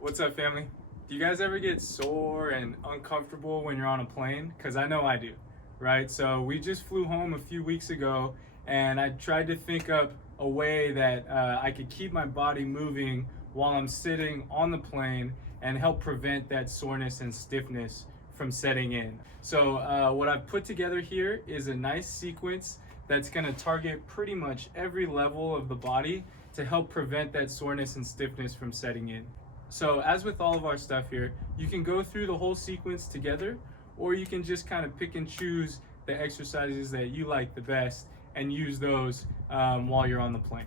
What's up, family? Do you guys ever get sore and uncomfortable when you're on a plane? Because I know I do, right? So we just flew home a few weeks ago, and I tried to think up a way that I could keep my body moving while I'm sitting on the plane and help prevent that soreness and stiffness from setting in. So what I've put together here is a nice sequence that's going to target pretty much every level of the body to help prevent that soreness and stiffness from setting in. So as with all of our stuff here, you can go through the whole sequence together, or you can just kind of pick and choose the exercises that you like the best and use those while you're on the plane.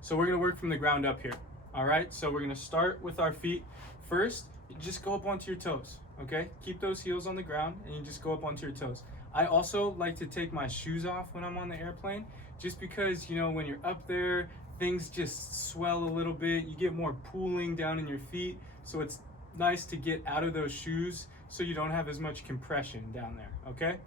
So we're gonna work from the ground up here. All right, so we're gonna start with our feet. First, you just go up onto your toes, okay? Keep those heels on the ground and you just go up onto your toes. I also like to take my shoes off when I'm on the airplane, just because, you know, when you're up there, things just swell a little bit. You get more pooling down in your feet. So it's nice to get out of those shoes so you don't have as much compression down there, okay?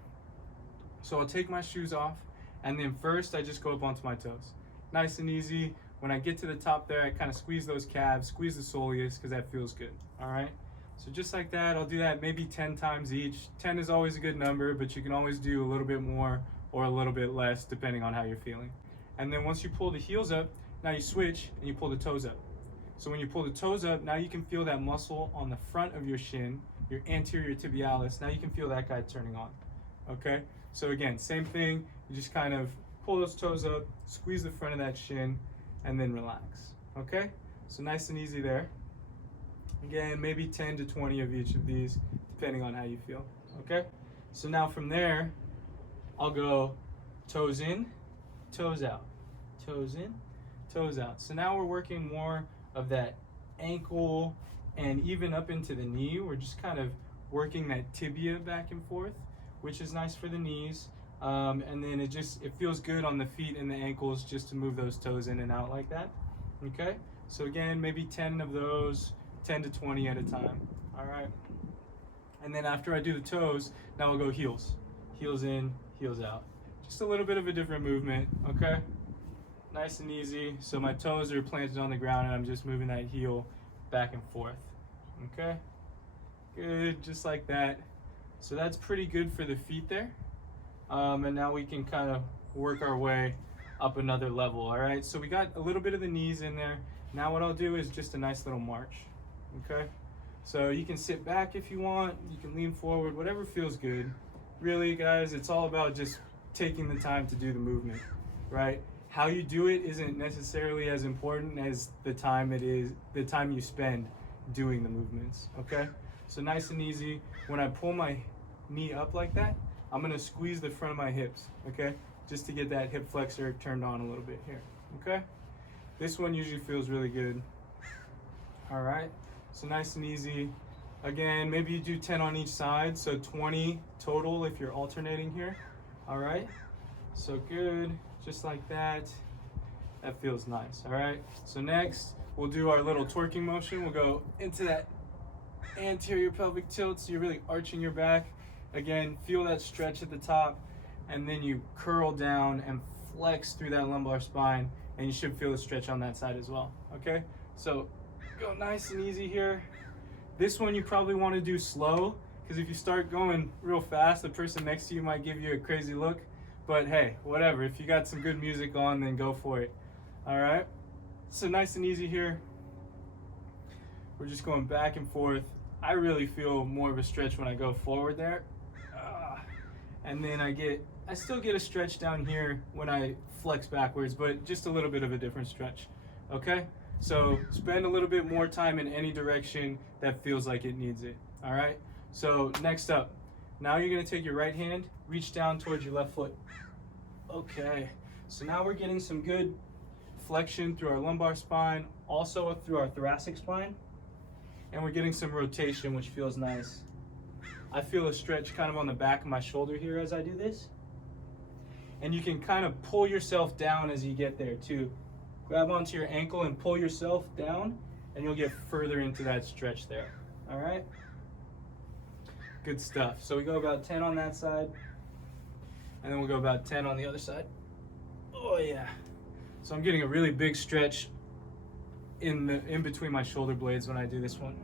So I'll take my shoes off, and then first I just go up onto my toes. Nice and easy. When I get to the top there, I kind of squeeze those calves, squeeze the soleus, because that feels good, all right? So just like that, I'll do that maybe 10 times each. 10 is always a good number, but you can always do a little bit more or a little bit less depending on how you're feeling. And then once you pull the heels up, now you switch and you pull the toes up. So when you pull the toes up, now you can feel that muscle on the front of your shin, your anterior tibialis. Now you can feel that guy turning on, okay? So again, same thing. You just kind of pull those toes up, squeeze the front of that shin, and then relax, okay? So nice and easy there. Again, maybe 10 to 20 of each of these, depending on how you feel, okay? So now from there, I'll go toes in, toes out, toes in, toes out. So now we're working more of that ankle and even up into the knee. We're just kind of working that tibia back and forth, which is nice for the knees. And then it feels good on the feet and the ankles just to move those toes in and out like that. Okay, so again, maybe 10 of those, 10 to 20 at a time. All right. And then after I do the toes, now I'll go heels. Heels in, heels out. Just a little bit of a different movement, okay? Nice and easy. So my toes are planted on the ground and I'm just moving that heel back and forth. Okay? Good, just like that. So that's pretty good for the feet there. And now we can kind of work our way up another level, all right? So we got a little bit of the knees in there. Now what I'll do is just a nice little march, okay? So you can sit back if you want, you can lean forward, whatever feels good. Really, guys, it's all about just taking the time to do the movement, right? How you do it isn't necessarily as important as the time you spend doing the movements, okay? So nice and easy. When I pull my knee up like that, I'm gonna squeeze the front of my hips, okay? Just to get that hip flexor turned on a little bit here, okay? This one usually feels really good. All right, so nice and easy. Again, maybe you do 10 on each side, so 20 total if you're alternating here, all right? So good. Just like that. That feels nice, all right? So next, we'll do our little twerking motion. We'll go into that anterior pelvic tilt, so you're really arching your back. Again, feel that stretch at the top, and then you curl down and flex through that lumbar spine, and you should feel the stretch on that side as well, okay? So go nice and easy here. This one you probably want to do slow, because if you start going real fast, the person next to you might give you a crazy look. But hey, whatever, if you got some good music on, then go for it. All right, so nice and easy here. We're just going back and forth. I really feel more of a stretch when I go forward there. And then I still get a stretch down here when I flex backwards, but just a little bit of a different stretch, okay? So spend a little bit more time in any direction that feels like it needs it, all right? So next up, now you're gonna take your right hand, reach down towards your left foot. Okay, so now we're getting some good flexion through our lumbar spine, also through our thoracic spine, and we're getting some rotation, which feels nice. I feel a stretch kind of on the back of my shoulder here as I do this. And you can kind of pull yourself down as you get there too. Grab onto your ankle and pull yourself down, and you'll get further into that stretch there, all right? Good stuff. So we go about 10 on that side, and then we'll go about 10 on the other side. Oh yeah. So I'm getting a really big stretch in between my shoulder blades when I do this one.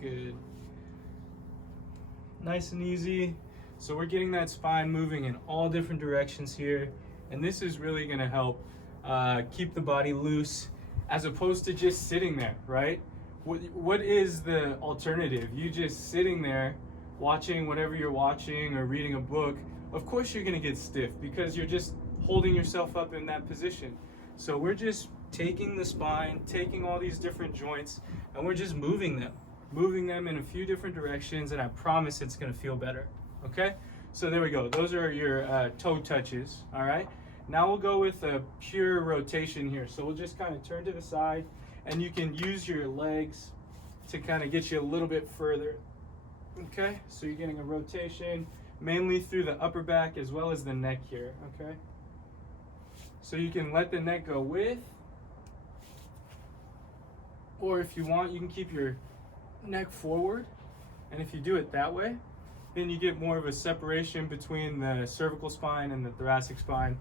Good. Nice and easy. So we're getting that spine moving in all different directions here, and this is really going to help keep the body loose as opposed to just sitting there, right? What is the alternative? You just sitting there watching whatever you're watching or reading a book. Of course you're going to get stiff because you're just holding yourself up in that position. So we're just taking the spine, taking all these different joints, and we're just moving them in a few different directions, and I promise it's going to feel better. Okay, so there we go. Those are your toe touches. All right, now we'll go with a pure rotation here. So we'll just kind of turn to the side, and you can use your legs to kind of get you a little bit further. Okay, so you're getting a rotation mainly through the upper back as well as the neck here. Okay, so you can let the neck go with, or if you want, you can keep your neck forward, and if you do it that way, then you get more of a separation between the cervical spine and the thoracic spine,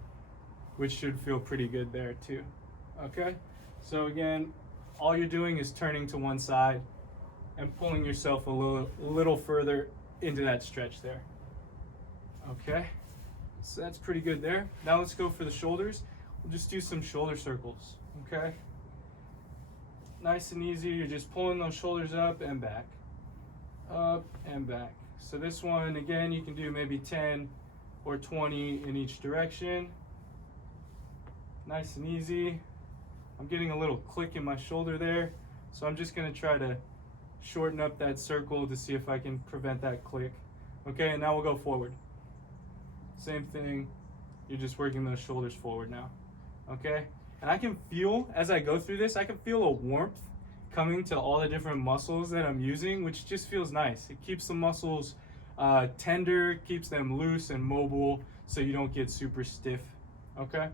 which should feel pretty good there too. Okay, so again, all you're doing is turning to one side and pulling yourself a little further into that stretch there. Okay, so that's pretty good there. Now let's go for the shoulders. We'll just do some shoulder circles. Okay, nice and easy. You're just pulling those shoulders up and back, up and back. So this one, again, you can do maybe 10 or 20 in each direction. Nice and easy. I'm getting a little click in my shoulder there, so I'm just gonna try to shorten up that circle to see if I can prevent that click. Okay, and now we'll go forward. Same thing, you're just working those shoulders forward now. Okay, and I can feel, as I go through this, I can feel a warmth coming to all the different muscles that I'm using, which just feels nice. It keeps the muscles tender, keeps them loose and mobile, so you don't get super stiff. Okay,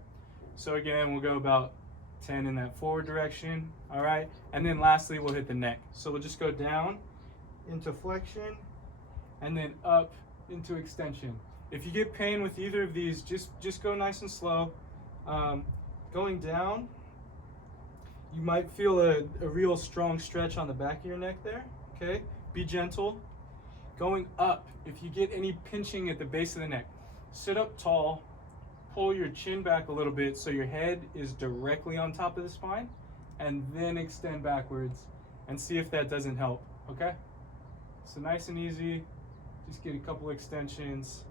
so again, we'll go about 10 in that forward direction. All right, and then lastly, we'll hit the neck. So we'll just go down into flexion and then up into extension. If you get pain with either of these, just go nice and slow. Going down, you might feel a real strong stretch on the back of your neck there. Okay, be gentle. Going up, if you get any pinching at the base of the neck, sit up tall, pull your chin back a little bit so your head is directly on top of the spine, and then extend backwards and see if that doesn't help. Okay, so nice and easy. Just get a couple extensions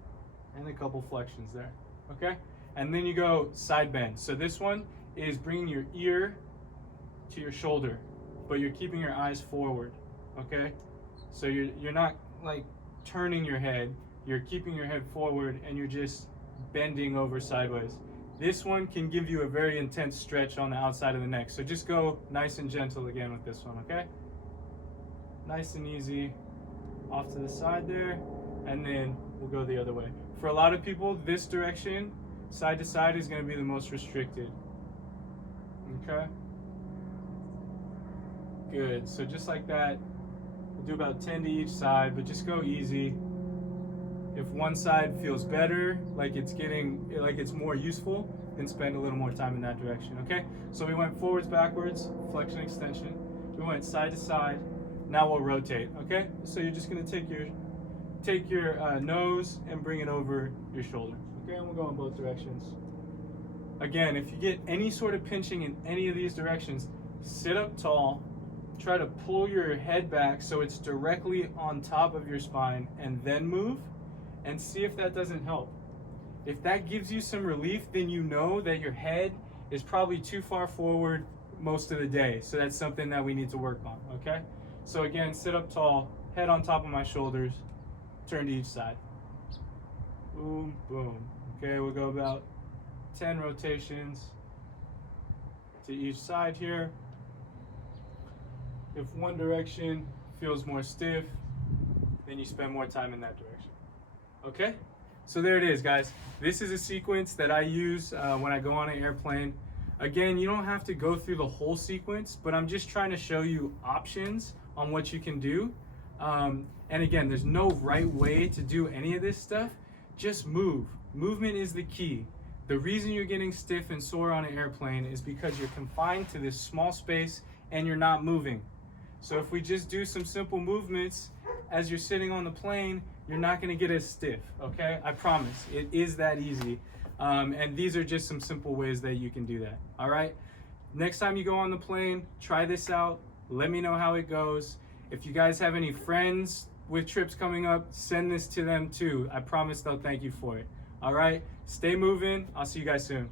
and a couple flexions there. Okay, and then you go side bend. So this one is bringing your ear to your shoulder, but you're keeping your eyes forward. Okay, so you're not like turning your head, you're keeping your head forward, and you're just bending over sideways. This one can give you a very intense stretch on the outside of the neck, so just go nice and gentle again with this one. Okay, nice and easy off to the side there, and then we'll go the other way. For a lot of people, this direction, side to side, is going to be the most restricted. Okay, good. So just like that, we'll do about 10 to each side, but just go easy. If one side feels better, like it's more useful, then spend a little more time in that direction. Okay, so we went forwards, backwards, flexion, extension. We went side to side. Now we'll rotate. Okay, so you're just going to take your nose and bring it over your shoulder. Okay, and we'll go in both directions. Again, if you get any sort of pinching in any of these directions, sit up tall, try to pull your head back so it's directly on top of your spine, and then move, and see if that doesn't help. If that gives you some relief, then you know that your head is probably too far forward most of the day, so that's something that we need to work on. Okay, so again, sit up tall, head on top of my shoulders, turn to each side. Boom, boom. Okay, we'll go about 10 rotations to each side here. If one direction feels more stiff, then you spend more time in that direction. Okay, so there it is, guys. This is a sequence that I use when I go on an airplane. Again, you don't have to go through the whole sequence, but I'm just trying to show you options on what you can do. And again, there's no right way to do any of this stuff. Just move. Movement is the key. The reason you're getting stiff and sore on an airplane is because you're confined to this small space and you're not moving. So if we just do some simple movements as you're sitting on the plane, you're not gonna get as stiff, okay? I promise, it is that easy. And these are just some simple ways that you can do that, all right? Next time you go on the plane, try this out. Let me know how it goes. If you guys have any friends with trips coming up, send this to them too. I promise they'll thank you for it. All right, stay moving. I'll see you guys soon.